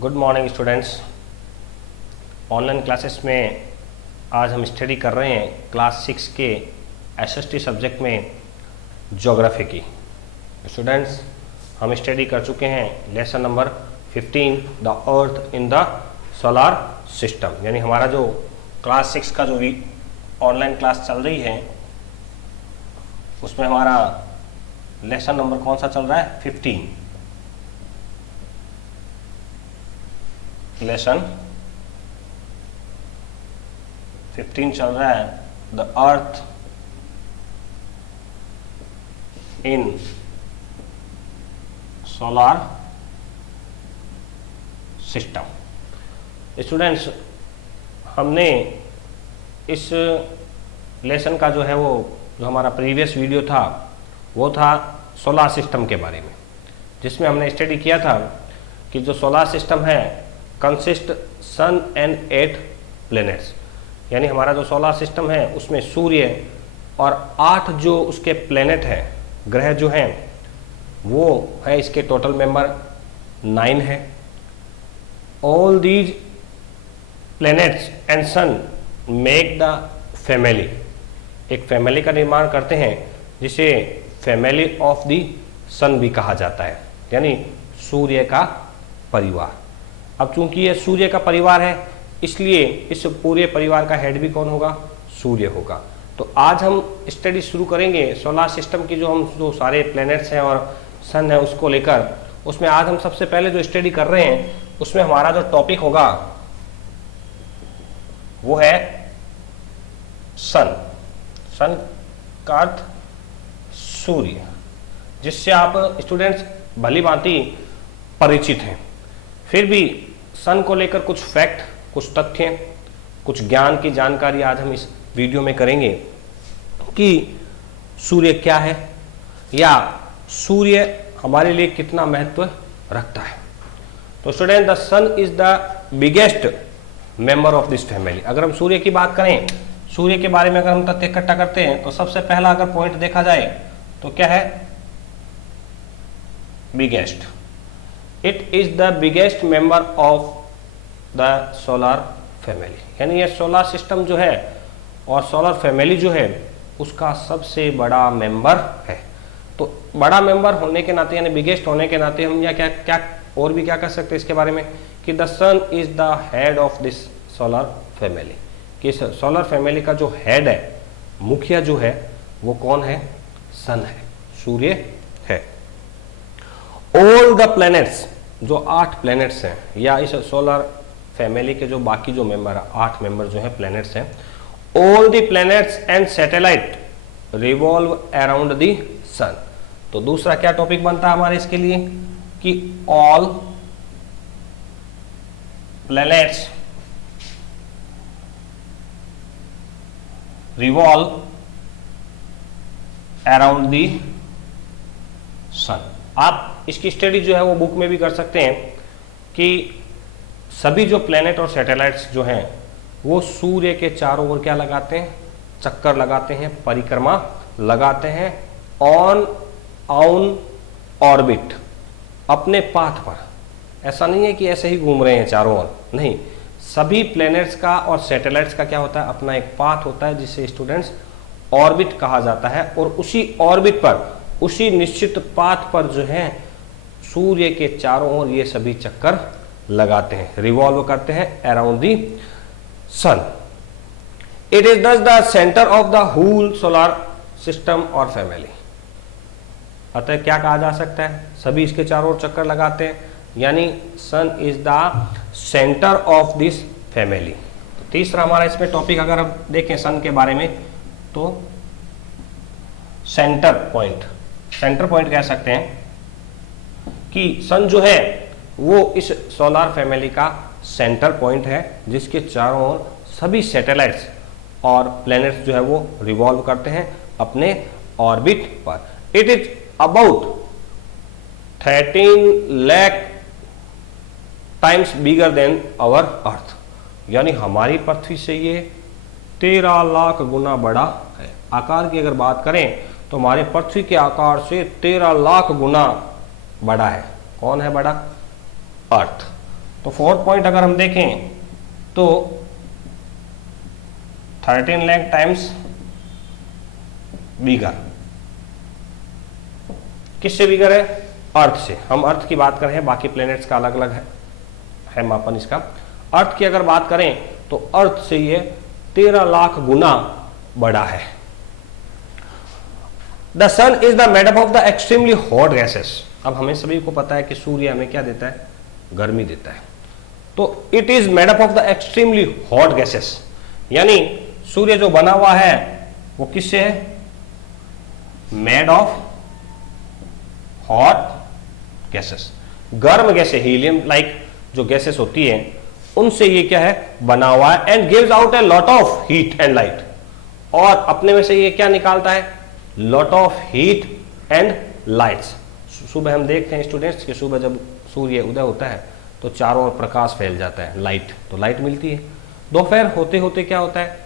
Good morning students. Online classes में आज हम स्टडी कर रहे हैं क्लास 6 के एसएसटी सब्जेक्ट में ज्योग्राफी की। स्टूडेंट्स, हम स्टडी कर चुके हैं lesson number 15 the earth in the solar system. यानी हमारा जो क्लास 6 का जो ऑनलाइन क्लास चल रही है उसमें हमारा लेसन नंबर कौन सा चल रहा है? 15। लेसन 15 चल रहा है the earth in solar system. Students, हमने इस लेसन का जो है वो जो हमारा प्रीवियस वीडियो था वो था सोलार सिस्टम के बारे में, जिसमें हमने स्टडी किया था कि जो सोलार सिस्टम है कंसिस्ट सन एंड 8 प्लैनेट्स। यानी हमारा जो सोलार सिस्टम है उसमें सूर्य और 8 जो उसके प्लैनेट हैं, ग्रह जो हैं, वो है इसके टोटल मेंबर 9 है। All these planets and sun make the family, एक फैमिली का निर्माण करते हैं जिसे फैमिली ऑफ द सन भी कहा जाता है, यानी सूर्य का परिवार। अब चूंकि ये सूर्य का परिवार है इसलिए इस पूरे परिवार का हेड भी कौन होगा? सूर्य होगा। तो आज हम स्टडी शुरू करेंगे सोलार सिस्टम की, जो सारे प्लैनेट्स हैं और सन है उसको लेकर। उसमें आज हम सबसे पहले जो स्टडी कर रहे हैं उसमें हमारा जो टॉपिक होगा वो है सन। सन का अर्थ सूर्य, जिससे आप स्टूडेंट्स भली भांति परिचित हैं। फिर भी सन को लेकर कुछ फैक्ट, कुछ तथ्य, कुछ ज्ञान की जानकारी आज हम इस वीडियो में करेंगे कि सूर्य क्या है या सूर्य हमारे लिए कितना महत्व रखता है। तो student, the sun is the biggest member of this family. अगर हम सूर्य की बात करें, सूर्य के बारे में अगर हम तथ्य इकट्ठा करते हैं तो सबसे पहला अगर पॉइंट देखा जाए तो क्या है? Biggest. It is the biggest member of the solar family. यानी ये सोलर सिस्टम जो है और सोलर फैमिली जो है उसका सबसे बड़ा मेंबर है। तो बड़ा मेंबर होने के नाते यानी बिगेस्ट होने के नाते हम या क्या क्या और भी क्या कर सकते हैं इसके बारे में कि the sun is the head of this solar family, कि सोलर फैमिली का जो हेड है, मुखिया जो है वो कौन है? सन है, सूर्य है। ऑल द प्लैनेट्स, जो 8 प्लैनेट्स हैं या इस सोलर फैमिली के जो बाकी जो मेंबर 8 मेंबर जो है प्लैनेट्स हैं, all the planets and satellite revolve around the sun. तो दूसरा क्या टॉपिक बनता है हमारे इसके लिए कि all planets revolve around the sun. आप इसकी स्टडी जो है वो बुक में भी कर सकते हैं कि सभी जो प्लैनेट और सैटेलाइट्स जो हैं वो सूर्य के चारों ओर क्या लगाते हैं? चक्कर लगाते हैं, परिक्रमा लगाते हैं, ऑन ऑर्बिट, अपने पाथ पर। ऐसा नहीं है कि ऐसे ही घूम रहे हैं चारों ओर, नहीं। सभी प्लैनेट्स का और सैटेलाइट्स का क्या होता है? अपना एक पाथ होता है जिसे स्टूडेंट्स ऑर्बिट कहा जाता है। और उसी ऑर्बिट पर, उसी निश्चित पाथ पर जो है सूर्य के चारों ओर ये सभी चक्कर लगाते हैं, रिवॉल्व करते हैं around the sun. It is thus the centre of the whole solar system और फैमिली। अतः क्या कहा जा सकता है? सभी इसके चारों ओर चक्कर लगाते हैं, यानी sun is the centre of this family. तो तीसरा हमारा इसमें टॉपिक अगर हम देखें सन के बारे में तो सेंटर पॉइंट। सेंटर पॉइंट कह सकते हैं कि सन जो है वो इस सोलर फैमिली का सेंटर पॉइंट है, जिसके चारों ओर सभी सैटेलाइट्स और प्लैनेट्स जो है वो रिवॉल्व करते हैं अपने ऑर्बिट पर। It is about 13 lakh times bigger than our earth. यानी हमारी पृथ्वी से ये 13 लाख गुना बड़ा है। आकार की अगर बात करें तो हमारे पृथ्वी के आकार से 13 लाख गुना बड़ा है। कौन है बड़ा? अर्थ। तो फोर्थ पॉइंट अगर हम देखें तो 13 लाख टाइम्स बिगर। किससे बिगर है? अर्थ से। हम अर्थ की बात कर रहे हैं, बाकी प्लैनेट्स का अलग अलग है मापन इसका। अर्थ की अगर बात करें तो अर्थ से ये 13 लाख गुना बड़ा है। The sun is the made up of the extremely hot gases. अब हमें सभी को पता है कि सूर्य हमें क्या देता है? गर्मी देता है। तो it is made up of the extremely hot gases, यानी सूर्य जो बना हुआ है वो किससे है? मेड ऑफ हॉट गैसेस, गर्म गैसे, हीलियम लाइक जो गैसेस होती है उनसे ये क्या है? बना हुआ है। And gives out a lot of heat and light, और अपने में से ये क्या निकालता है? Lot of heat and lights. सुबह हम देखते हैं स्टूडेंट्स कि सुबह जब सूर्य उदय होता है तो चारों ओर प्रकाश फैल जाता है, लाइट, तो लाइट मिलती है। दोपहर होते होते क्या होता है?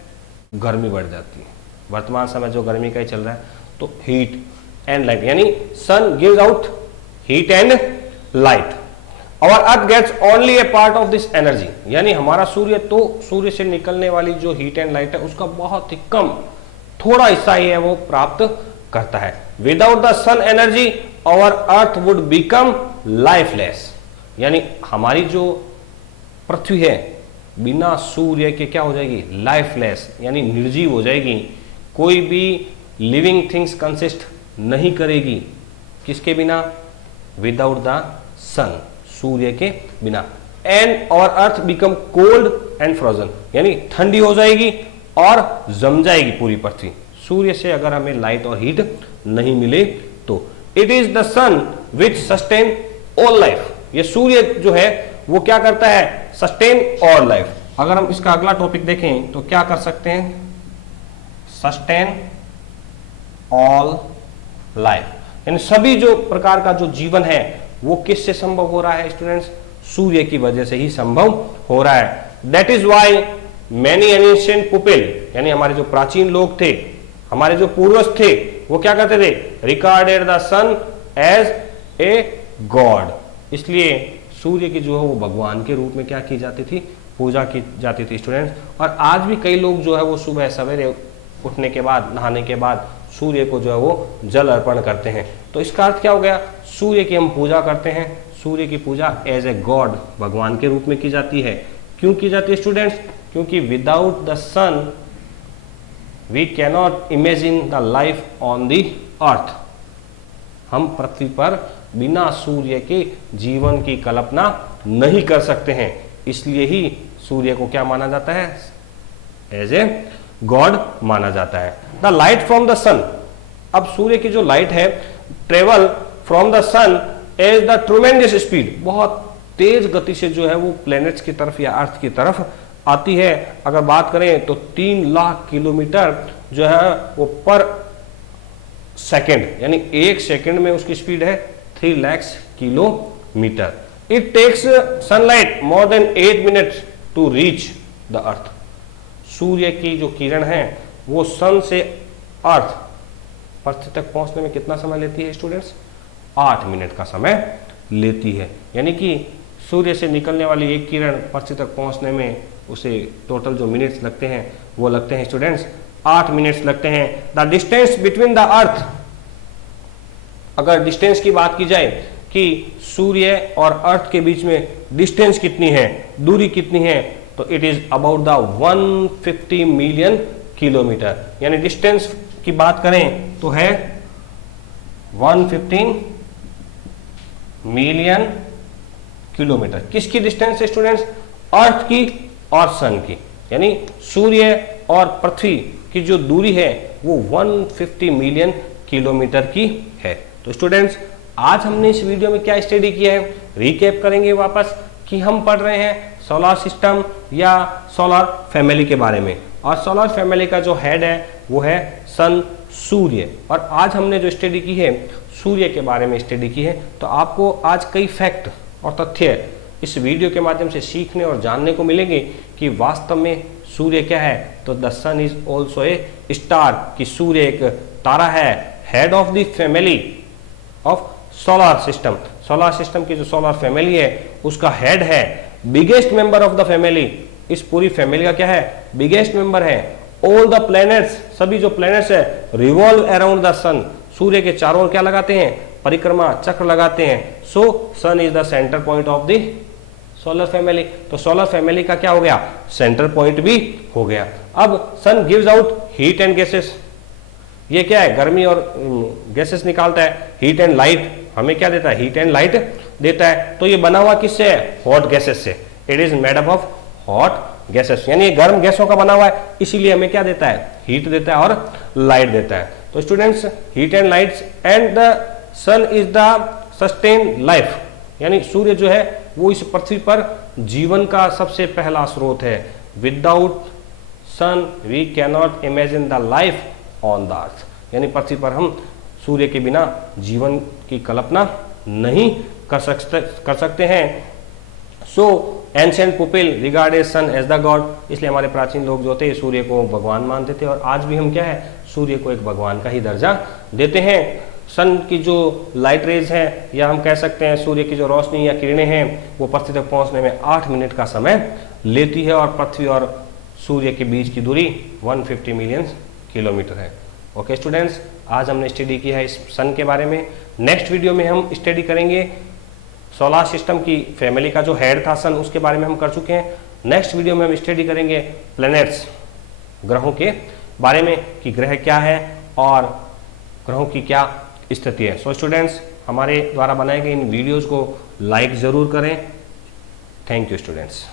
गर्मी बढ़ जाती है। वर्तमान समय जो गर्मी का ही चल रहा है, तो हीट एंड लाइट, यानी sun gives out heat and light. Our earth gets only a part of this energy, यानी हमारा सूर्य तो सूर्य से निकलने वाली जो हीट एंड लाइट है उसका बहुत ही कम, थोड़ा हिस्सा ही है वो प्राप्त करता है। Without the sun energy our earth would become lifeless, यानी हमारी जो पृथ्वी है बिना सूर्य के क्या हो जाएगी? लाइफलेस, यानी निर्जीव हो जाएगी। कोई भी लिविंग थिंग्स कंसिस्ट नहीं करेगी। किसके बिना? विदाउट द सन, सूर्य के बिना। एंड और अर्थ बिकम कोल्ड एंड फ्रोजन, यानी ठंडी हो जाएगी और जम जाएगी पूरी पृथ्वी, सूर्य से अगर हमें लाइट और हीट नहीं मिले तो। It is the sun which sustain all life, ये सूर्य जो है वो क्या करता है? Sustain all life. अगर हम इसका अगला टॉपिक देखें तो क्या कर सकते हैं? सस्टेन ऑल लाइफ, यानी सभी जो प्रकार का जो जीवन है वो किससे संभव हो रहा है स्टूडेंट्स? सूर्य की वजह से ही संभव हो रहा है। That is why many ancient people, यानी हमारे जो प्राचीन लोग थे, हमारे जो पूर्वज थे, वो क्या करते थे? Regarded the sun as a god, इसलिए सूर्य की जो है वो भगवान के रूप में क्या की जाती थी? पूजा की जाती थी स्टूडेंट्स। और आज भी कई लोग जो है वो सुबह सवेरे उठने के बाद, नहाने के बाद सूर्य को जो है वो जल अर्पण करते हैं। तो इसका अर्थ क्या हो गया? सूर्य की हम पूजा करते हैं। सूर्य की पूजा एज ए गॉड, भगवान के रूप में की जाती है। क्यों की जाती है स्टूडेंट्स? क्योंकि without the sun we cannot imagine the life on the earth. हम पृथ्वी पर बिना सूर्य के जीवन की कल्पना नहीं कर सकते हैं, इसलिए ही सूर्य को क्या माना जाता है? एज ए गॉड माना जाता है। The light from the sun, अब सूर्य की जो लाइट है travel from the sun as the tremendous speed, बहुत तेज गति से जो है वो प्लैनेट्स की तरफ या अर्थ की तरफ आती है। अगर बात करें तो 3 लाख किलोमीटर जो है वो पर सेकेंड, यानी 1 सेकेंड में उसकी स्पीड है 3 lakh kilometre. It takes sunlight more than 8 minutes to reach the earth. सूर्य की जो किरण है वो सन से अर्थ पृथ्वी तक पहुंचने में कितना समय लेती है स्टूडेंट्स? 8 मिनट का समय लेती है, यानी कि सूर्य से निकलने वाली एक किरण पृथ्वी तक पहुंचने में उसे टोटल जो मिनट्स लगते हैं वो लगते हैं स्टूडेंट्स 8 मिनट्स लगते हैं। The distance between the earth, अगर डिस्टेंस की बात की जाए कि सूर्य और अर्थ के बीच में डिस्टेंस कितनी है, दूरी कितनी है, तो it is about the 150 million kilometre, यानी डिस्टेंस की बात करें तो है 115 मिलियन किलोमीटर। किसकी डिस्टेंस है स्टूडेंट्स? अर्थ की और सन की, यानी सूर्य और पृथ्वी की जो दूरी है वो 150 मिलियन किलोमीटर की है। तो स्टूडेंट्स आज हमने इस वीडियो में क्या स्टडी किया है, रिकैप करेंगे वापस कि हम पढ़ रहे हैं सोलर सिस्टम या सोलर फैमिली के बारे में, और सोलर फैमिली का जो हेड है वो है सन, सूर्य। और आज हमने जो स्टडी की है सूर्य के बारे में स्टडी की है। तो आपको आज कई फैक्ट और तथ्य इस वीडियो के माध्यम से सीखने और जानने को मिलेंगे कि वास्तव में सूर्य क्या है। तो the sun is also a star, कि सूर्य एक तारा है, head of the family of solar system. Solar system की जो सोलर फैमिली है उसका हेड है, biggest member of the family, इस पूरी फैमिली का क्या है, बिगेस्ट मेंबर है। ऑल द प्लैनेट्स, सभी जो प्लैनेट्स है, रिवॉल्व अराउंड द सन, सूर्य के चारों ओर क्या लगाते हैं, परिक्रमा चक्र लगाते हैं। So sun is the centre point of the solar family. तो सोलर फैमिली का क्या हो गया, सेंटर पॉइंट भी हो गया। अब sun gives out heat and gases, ये क्या है, गर्मी और गैसेस निकालता है। हीट एंड लाइट हमें क्या देता है, हीट एंड लाइट देता है। तो ये बना हुआ किससे है, हॉट गैसेस से। It is made up of hot gases, यानी ये गर्म गैसों का बना हुआ है, इसीलिए हमें क्या देता है, हीट देता है और लाइट देता है। तो students, heat and lights and the sun is the sustain life, यानी सूर्य जो है वो इस पृथ्वी पर जीवन का सबसे पहला स्रोत है। Without sun we can not imagine the life on the earth, यानी पृथ्वी पर हम सूर्य के बिना जीवन की कल्पना नहीं कर सकते हैं। So ancient people regarded sun as the god, इसलिए हमारे प्राचीन लोग जो थे सूर्य को भगवान मानते थे, और आज भी हम क्या है, सूर्य को एक भगवान का ही दर्जा देते हैं। सन की जो लाइट रेज है, या हम कह सकते हैं सूर्य की जो रोशनी या किरणें हैं, वो पृथ्वी तक पहुंचने में 8 मिनट का समय लेती है, और पृथ्वी और सूर्य के बीच की दूरी 150 मिलियन किलोमीटर है। ओके स्टूडेंट्स, आज हमने स्टडी किया है इस सन के बारे में। नेक्स्ट वीडियो में हम स्टडी करेंगे सोलर सिस्टम की फैमिली का जो हेड था सन, उसके बारे में हम कर चुके हैं। नेक्स्ट वीडियो में हम स्टडी करेंगे प्लैनेट्स, ग्रहों के बारे में, कि ग्रह क्या है और ग्रहों की क्या स्थिति है। सो स्टूडेंट्स, हमारे द्वारा बनाए गए इन वीडियोज़ को लाइक ज़रूर करें। Thank you students.